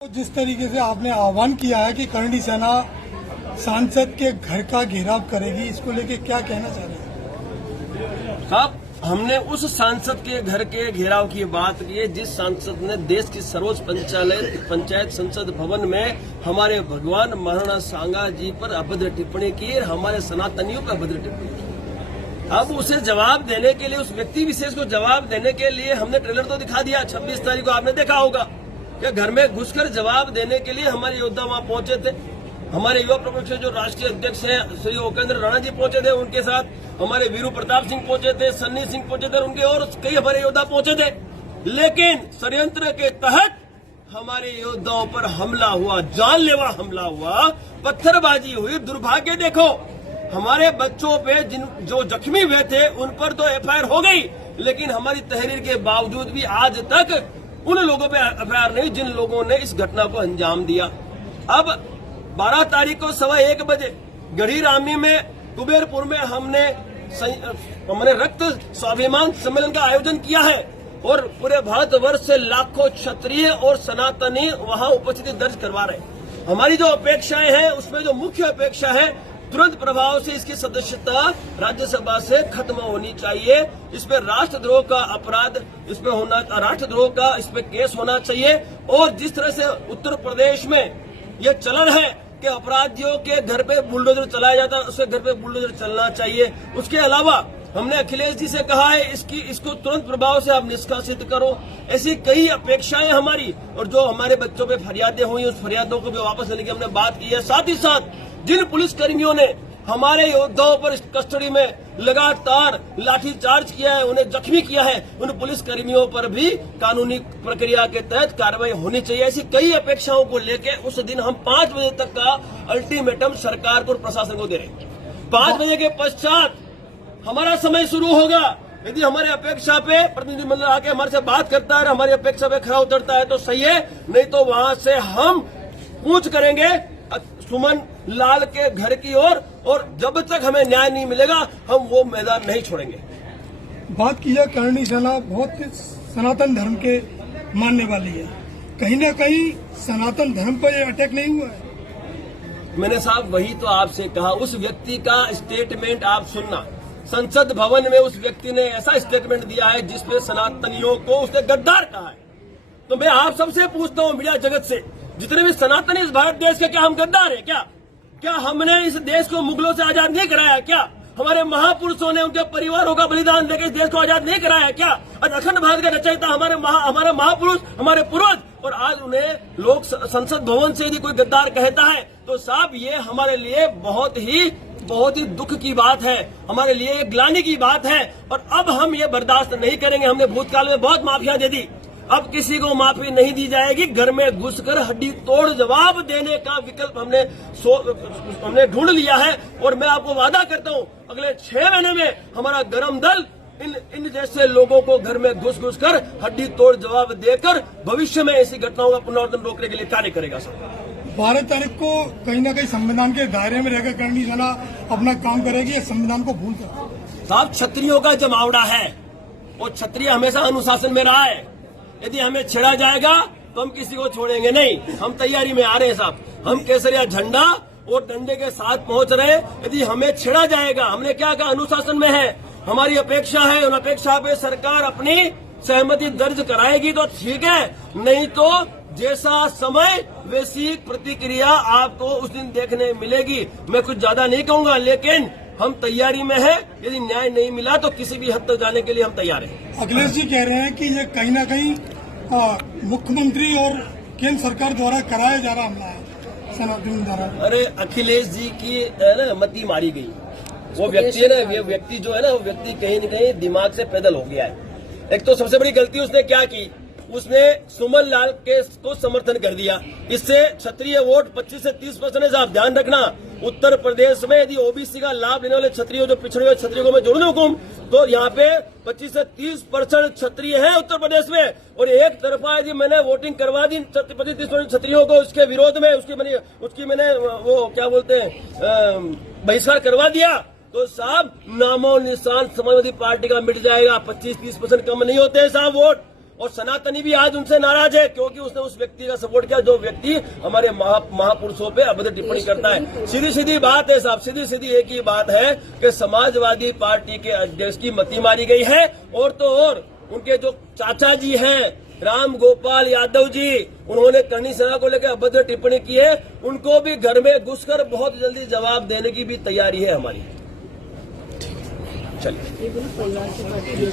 तो जिस तरीके से आपने आह्वान किया है कि करणी सेना सांसद के घर का घेराव करेगी, इसको लेके क्या कहना चाह रहे हैं साहब? हमने उस सांसद के घर के घेराव की बात की है जिस सांसद ने देश की सर्वोच्च पंचायत संसद भवन में हमारे भगवान महाराणा सांगा जी पर अभद्र टिप्पणी की और हमारे सनातनियों पर अभद्र टिप्पणी की। अब उसे जवाब देने के लिए, उस व्यक्ति विशेष को जवाब देने के लिए हमने ट्रेलर तो दिखा दिया। 26 तारीख को आपने देखा होगा कि घर में घुसकर जवाब देने के लिए हमारे योद्धा वहां पहुंचे थे। हमारे युवा प्रकोष्ठ जो राष्ट्रीय अध्यक्ष हैं श्री उपेंद्र राणा जी पहुंचे थे, उनके साथ हमारे वीरू प्रताप सिंह पहुंचे थे, सन्नी सिंह पहुंचे थे, उनके और कई हमारे योद्धा पहुंचे थे। लेकिन षड्यंत्र के तहत हमारे योद्धाओं पर हमला हुआ, जानलेवा हमला हुआ, पत्थरबाजी हुई। दुर्भाग्य देखो, हमारे बच्चों पे जो जख्मी हुए थे उन पर तो एफआईआर हो गई, लेकिन हमारी तहरीर के बावजूद भी आज तक उन लोगों पे एफआईआर नहीं जिन लोगों ने इस घटना को अंजाम दिया। अब 12 तारीख को 1:15 बजे गढ़ी रामी में कुबेरपुर में हमने रक्त स्वाभिमान सम्मेलन का आयोजन किया है और पूरे भारतवर्ष से लाखों क्षत्रिय और सनातनी वहां उपस्थिति दर्ज करवा रहे हैं। हमारी जो अपेक्षाएं हैं उसमें जो मुख्य अपेक्षा है, तुरंत प्रभाव से इसकी सदस्यता राज्यसभा से खत्म होनी चाहिए। इस पे राष्ट्रद्रोह का अपराध, इस पे होना, राष्ट्रद्रोह का इस पे केस होना चाहिए। और जिस तरह से उत्तर प्रदेश में यह चलन है कि अपराधियों के घर पे बुलडोजर चलाया जाता है, उसके घर पे बुलडोजर चलना चाहिए। उसके अलावा हमने अखिलेश जी से कहा है इसको तुरंत प्रभाव से आप निष्कासित करो। ऐसी कई अपेक्षाएं हमारी, और जो हमारे बच्चों पे फरियादें हुई उस फरियादों को भी वापस लेने की हमने बात की है। साथ ही साथ जिन पुलिसकर्मियों ने हमारे योद्धाओं पर कस्टडी में लगातार लाठीचार्ज किया है, उन्हें जख्मी किया है, उन पुलिसकर्मियों पर भी कानूनी प्रक्रिया के तहत कार्रवाई होनी चाहिए। ऐसी कई अपेक्षाओं को लेकर उस दिन हम 5 बजे तक का अल्टीमेटम सरकार को और प्रशासन को दे रहे हैं। 5 बजे के पश्चात हमारा समय शुरू होगा। यदि हमारे अपेक्षा पे प्रतिनिधिमंडल आके हमारे से बात करता है, हमारी अपेक्षा पे खरा उतरता है तो सही है, नहीं तो वहां से हम कूच करेंगे सुमन लाल के घर की ओर, और जब तक हमें न्याय नहीं मिलेगा हम वो मैदान नहीं छोड़ेंगे। बात की जाए, करणी सेना बहुत सनातन धर्म के मानने वाली है, कहीं ना कहीं सनातन धर्म पर यह अटैक नहीं हुआ है? मैंने साहब वही तो आपसे कहा, उस व्यक्ति का स्टेटमेंट आप सुनना। संसद भवन में उस व्यक्ति ने ऐसा स्टेटमेंट दिया है जिसपे सनातनियों को उसने गद्दार कहा है। तो मैं आप सबसे पूछता हूं, मीडिया जगत से, जितने भी सनातनी इस भारत देश के, क्या हम गद्दार हैं? क्या हमने इस देश को मुगलों से आजाद नहीं कराया? क्या हमारे महापुरुषों ने उनके परिवारों का बलिदान देकर इस देश को आजाद नहीं कराया? क्या आज अखंड भारत का रचयिता हमारे महापुरुष, हमारे पूर्वज, और आज उन्हें लोग संसद भवन से यदि कोई गद्दार कहता है तो साहब ये हमारे लिए बहुत ही दुख की बात है, हमारे लिए एक ग्लानि की बात है। और अब हम ये बर्दाश्त नहीं करेंगे। हमने भूतकाल में बहुत माफिया दे दी, अब किसी को माफी नहीं दी जाएगी। घर में घुसकर हड्डी तोड़ जवाब देने का विकल्प हमने ढूंढ लिया है। और मैं आपको वादा करता हूं, अगले 6 महीने में हमारा गरम दल इन जैसे लोगों को घर में घुस कर हड्डी तोड़ जवाब देकर भविष्य में ऐसी घटनाओं का पुनरावृत्ति रोकने के लिए कार्य करेगा। सर 12 तारीख को कहीं ना कहीं संविधान के दायरे में रहकर करणी सेना अपना काम करेगी या संविधान को भूल कर? साहब क्षत्रियों का जमावड़ा है और क्षत्रिय हमेशा अनुशासन में रहा है। यदि हमें छेड़ा जाएगा तो हम किसी को छोड़ेंगे नहीं। हम तैयारी में आ रहे हैं साहब, हम केसरिया झंडा और डंडे के साथ पहुंच रहे हैं। यदि हमें छेड़ा जाएगा, हमने क्या कहा, अनुशासन में है, हमारी अपेक्षा है, उन अपेक्षा पे सरकार अपनी सहमति दर्ज कराएगी तो ठीक है, नहीं तो जैसा समय वैसी प्रतिक्रिया आपको उस दिन देखने मिलेगी। मैं कुछ ज्यादा नहीं कहूंगा, लेकिन हम तैयारी में है। यदि न्याय नहीं मिला तो किसी भी हद तक जाने के लिए हम तैयार हैं। अखिलेश जी कह रहे हैं कि ये कहीं ना कहीं मुख्यमंत्री और केंद्र सरकार द्वारा कराया जा रहा हमला है, सनातन द्वारा। अरे अखिलेश जी की ना मती मारी गई। वो व्यक्ति है ना, ये व्यक्ति जो है ना, वो व्यक्ति कहीं न कहीं दिमाग से पैदल हो गया है। एक तो सबसे बड़ी गलती उसने क्या की, उसने सुमन लाल केस को समर्थन कर दिया। इससे क्षत्रिय वोट 25 से 30% है। आप ध्यान रखना, उत्तर प्रदेश में यदि ओबीसी का लाभ लेने वाले क्षत्रियों, जो पिछड़े हुए क्षत्रियों को मैं जोड़ दूं हुकुम, तो यहाँ पे 25 से 30% क्षत्रिय है उत्तर प्रदेश में। और एक तरफा यदि मैंने वोटिंग करवा दी 25-30% क्षत्रियों को उसके विरोध में, उसकी मैंने वो क्या बोलते हैं बहिष्कार करवा दिया, तो साहब नामो निशान समाजवादी पार्टी का मिट जाएगा। 25-30% कम नहीं होते हैं साहब वोट। और सनातनी भी आज उनसे नाराज है, क्योंकि उसने उस व्यक्ति का सपोर्ट किया जो व्यक्ति हमारे महापुरुषों पे अभद्र टिप्पणी करता है। सीधी सीधी बात है साहब, सीधी सीधी एक ही बात है कि समाजवादी पार्टी के अध्यक्ष की मती मारी गई है, और तो और उनके जो चाचा जी हैं राम गोपाल यादव जी, उन्होंने करणी सेना को लेकर अभद्र टिप्पणी की है, उनको भी घर में घुसकर बहुत जल्दी जवाब देने की भी तैयारी है हमारी। चलिए।